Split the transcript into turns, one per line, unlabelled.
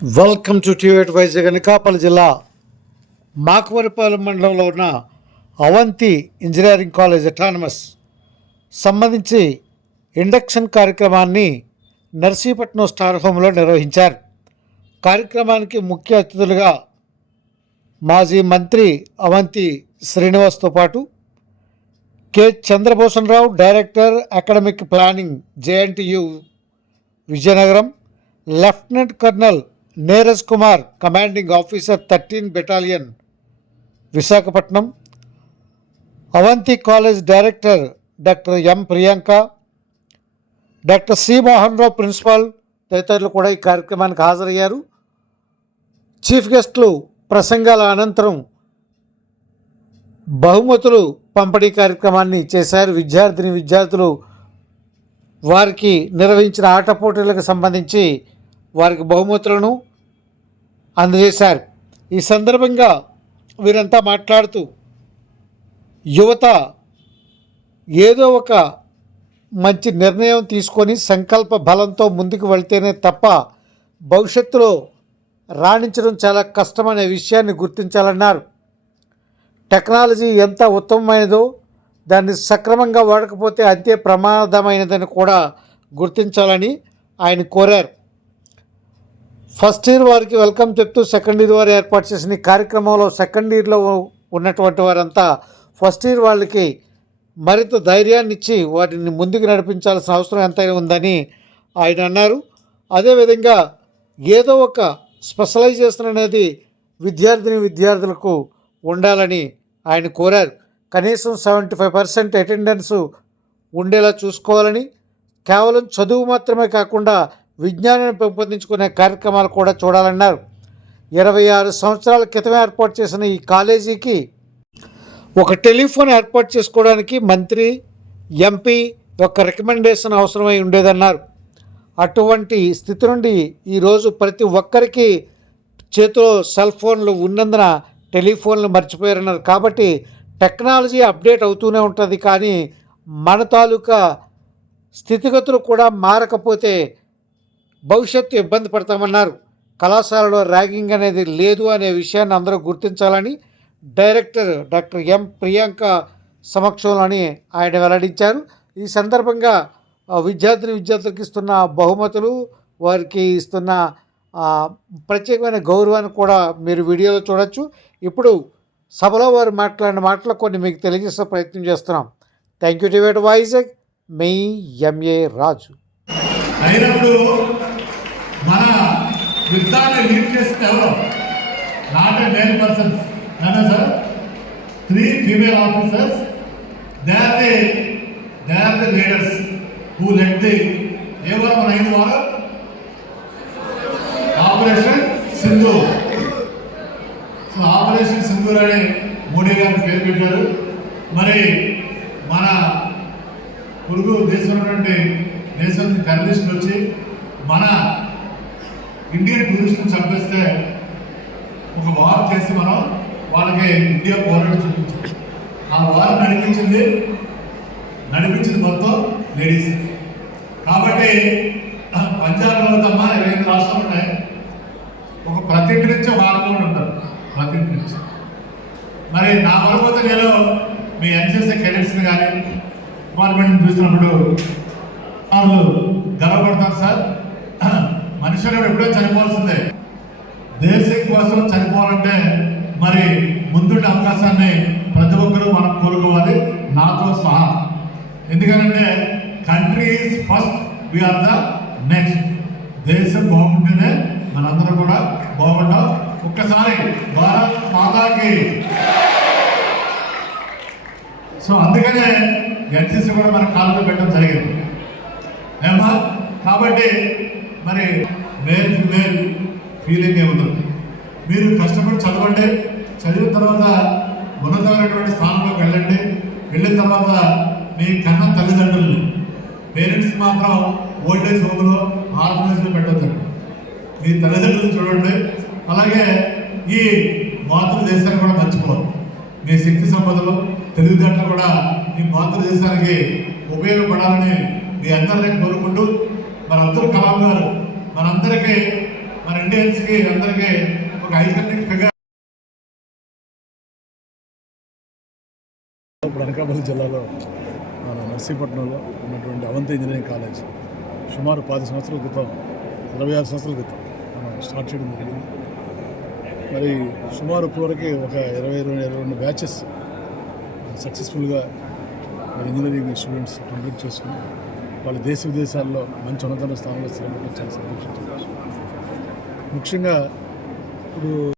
Welcome to TV advisor Anakapalli జిల్లా మాకువరిపాలెం మండలంలో ఉన్న అవంతి ఇంజనీరింగ్ కాలేజ్ అటానమస్ సంబంధించి ఇండక్షన్ కార్యక్రమాన్ని నర్సీపట్నం స్టార్ హోమ్లో నిర్వహించారు. కార్యక్రమానికి ముఖ్య అతిథులుగా మాజీ మంత్రి అవంతి శ్రీనివాస్తో పాటు K Chandrabhushan Rao director academic planning JNTU Vizianagaram lieutenant colonel Neeraj Kumar commanding officer thirteen battalion Visakhapatnam. Avanthi college director doctor M Priyanka doctor C Mohan Rao principal తదితరులు కూడా ఈ కార్యక్రమానికి హాజరయ్యారు. చీఫ్ గెస్ట్లు ప్రసంగాల అనంతరం బహుమతులు పంపిణీ కార్యక్రమాన్ని చేశారు. విద్యార్థిని విద్యార్థులు వారికి నిర్వహించిన ఆట పోటీలకు సంబంధించి వారికి బహుమతులను అందజేశారు. ఈ సందర్భంగా వీరంతా మాట్లాడుతూ యువత ఏదో ఒక మంచి నిర్ణయం తీసుకొని సంకల్ప బలంతో ముందుకు వెళ్తేనే తప్ప భవిష్యత్తులో రాణించడం చాలా కష్టమనే విషయాన్ని గుర్తించాలన్నారు. టెక్నాలజీ ఎంత ఉత్తమమైనదో దాన్ని సక్రమంగా వాడకపోతే అంతే ప్రమాదమైనదని కూడా గుర్తించాలని ఆయన కోరారు. ఫస్ట్ ఇయర్ వారికి వెల్కమ్ చెప్తూ సెకండ్ ఇయర్ వారు ఏర్పాటు చేసిన ఈ కార్యక్రమంలో సెకండ్ ఇయర్లో ఉన్నటువంటి వారంతా ఫస్ట్ ఇయర్ వాళ్ళకి మరింత ధైర్యాన్ని ఇచ్చి వాటిని ముందుకు నడిపించాల్సిన అవసరం ఎంతైనా ఉందని ఆయన అన్నారు. అదేవిధంగా ఏదో ఒక స్పెషలైజేషన్ అనేది విద్యార్థిని విద్యార్థులకు ఉండాలని ఆయన కోరారు. కనీసం సెవెంటీ ఫైవ్ పర్సెంట్ అటెండెన్స్ ఉండేలా చూసుకోవాలని కేవలం చదువు మాత్రమే కాకుండా విజ్ఞానాన్ని పెంపొందించుకునే కార్యక్రమాలు కూడా చూడాలన్నారు. ఇరవై ఆరు సంవత్సరాల క్రితమే ఏర్పాటు చేసిన ఈ కాలేజీకి ఒక టెలిఫోన్ ఏర్పాటు చేసుకోవడానికి మంత్రి ఎంపీ యొక్క రికమెండేషన్ అవసరమై ఉండేదన్నారు. అటువంటి స్థితి నుండి ఈరోజు ప్రతి ఒక్కరికి చేతిలో సెల్ ఫోన్లు ఉన్నందున టెలిఫోన్లు మర్చిపోయారన్నారు. కాబట్టి టెక్నాలజీ అప్డేట్ అవుతూనే ఉంటుంది కానీ మన తాలూకా స్థితిగతులు కూడా మారకపోతే భవిష్యత్తు ఇబ్బంది పడతామన్నారు. కళాశాలలో ర్యాగింగ్ అనేది లేదు అనే విషయాన్ని అందరూ గుర్తించాలని డైరెక్టర్ డాక్టర్ ఎం ప్రియాంక సమక్షంలోని ఆయన వెల్లడించారు. ఈ సందర్భంగా విద్యార్థిని విద్యార్థులకు ఇస్తున్న బహుమతులు వారికి ఇస్తున్న ప్రత్యేకమైన గౌరవాన్ని కూడా మీరు వీడియోలో చూడొచ్చు. ఇప్పుడు సభలో వారు మాట్లాడిన మాటలు కొన్ని మీకు తెలియజేసే ప్రయత్నం చేస్తున్నాం. థ్యాంక్ యూ టివేట్ వైజాగ్. మీ ఎంఏ రాజు.
మన యుద్ధాన్ని లీడ్ చేస్తే ఎవరు? నాట్ ఏ మేల్ పర్సన్స్ అవునా sir? Three female officers. They are the they are the leaders who let the. ఎవరు మన ఐదు వారు? Operation Sindoor so operation Sindoor అని మోడీ గారు పేరు పెట్టారు. మరి మన పొరుగు దేశం నుండి దేశం నుంచి టెర్రరిస్టులు వచ్చి మన ఇండియన్ టూరిస్టులు చంపేస్తే ఒక వార్ చేసి మనం వాళ్ళకి ఇండియా పోరాటం చూపించాం. ఆ వార్ నడిపించింది నడిపించింది మొత్తం లేడీస్ కాబట్టి పంజాబ్లో తమ్మ ఇరవై ఐదు రాష్ట్రాలు ఉన్నాయి. ఒక ప్రతి ఇంటి నుంచి ఒక ఉంటారు. ప్రతి ఇంటి నుంచి. మరి నా వరకు నేను మీ ఎన్సీసీ కెడెట్స్ని కానీ గవర్నమెంట్ చూసినప్పుడు వాళ్ళు గర్వపడతారు సార్. మనుషులు ఎప్పుడో చనిపోవాల్సిందే. దేశం కోసం చనిపోవాలంటే మరి ముందుండే అవకాశాన్ని ప్రతి ఒక్కరూ మనం కోరుకోవాలి నాతో సహా. ఎందుకనంటే country is first we are the next దేశం బాగుంటేనే మనందరం కూడా బాగుంటాం. ఒక్కసారి భారత్ మాతాకి. సో అందుకనే ఎన్సీసీ కూడా మన కాలంలో పెట్టడం జరిగింది. ఏమా? కాబట్టి మరి మేల్ ఫిమేల్ ఫీలింగ్ ఏముండదు. మీరు కష్టపడి చదవండి చదివిన తర్వాత ఉన్నతమైనటువంటి స్థానంలోకి వెళ్ళండి. వెళ్ళిన తర్వాత మీ కన్న తల్లిదండ్రుల్ని పేరెంట్స్ మాత్రం ఓల్డేజ్ హోమ్లో ఆర్ఫనేజ్లో పెట్టొద్దండి. మీ తల్లిదండ్రులు చూడండి. అలాగే ఈ మాతృదేశాన్ని కూడా మర్చిపోవద్దు. మీ శక్తి సంపదలు తెలివితేటలు కూడా ఈ మాతృదేశానికి ఉపయోగపడాలని మీ అందరినీ కోరుకుంటూ మన అబ్దుల్ కలాం గారు మనందరికీ
మన ఇండియన్స్కి అందరికీ ఒక ఐకానిక్ ఫిగర్.
ఇప్పుడు అనకాపల్లి జిల్లాలో మన నర్సీపట్నంలో ఉన్నటువంటి అవంతి ఇంజనీరింగ్ కాలేజ్ సుమారు పది సంవత్సరాల క్రితం ఇరవై ఆరు సంవత్సరాల క్రితం మనం స్టార్ట్ చేయడం జరిగింది. మరి సుమారు ఇప్పటివరకు ఒక ఇరవై ఇరవై ఇరవై రెండు బ్యాచెస్ సక్సెస్ఫుల్గా మరి ఇంజనీరింగ్ స్టూడెంట్స్ కంప్లీట్ చేసుకుని వాళ్ళ దేశ విదేశాల్లో మంచి ఉన్నతమైన స్థానంలో స్థిరపడడం చాలా ముఖ్యంగా ఇప్పుడు